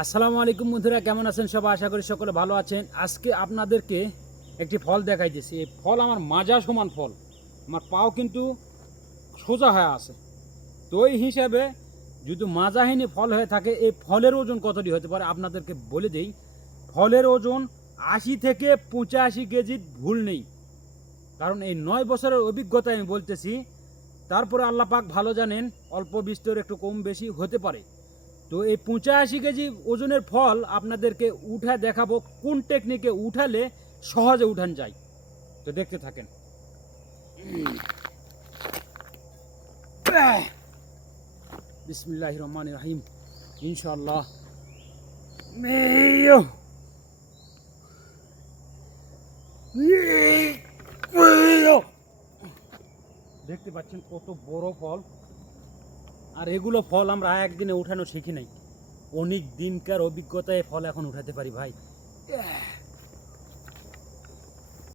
আসসালামু আলাইকুম বন্ধুরা, কেমন আছেন সবাই? আশা করি সকলে ভালো আছেন। আজকে আপনাদেরকে একটি ফল দেখাইতেছি। এই ফল আমার মাজা সমান ফল, আমার পাও কিন্তু সোজা হয়ে আছে। তো এই হিসাবে যদি মাজাহীন ফল হয়ে থাকে, এই ফলের ওজন কতটি হতে পারে আপনাদেরকে বলে দেই। ফলের ওজন 80 থেকে 85 কেজির ভুল নেই। কারণ এই 9 বছরের অভিজ্ঞতা আমি বলতেছি। তারপরে আল্লাহ পাক ভালো জানেন, অল্প বিস্তর একটু কম বেশি হতে পারে। তো এই 85 কেজি ওজনের ফল আপনাদেরকে উঠা দেখাবো, কোন টেকনিকে উঠালে সহজে উঠান যায়। তো দেখতে থাকেন। বিসমিল্লাহির রহমানির রহিম। ইনশাআল্লাহ। দেখতে পাচ্ছেন কত বড় ফল। আর এগুলো ফল আমরা একদিনে উঠানো শিখি নাই, অনেক দিনকার অভিজ্ঞতায় ফল এখন উঠাতে পারি ভাই।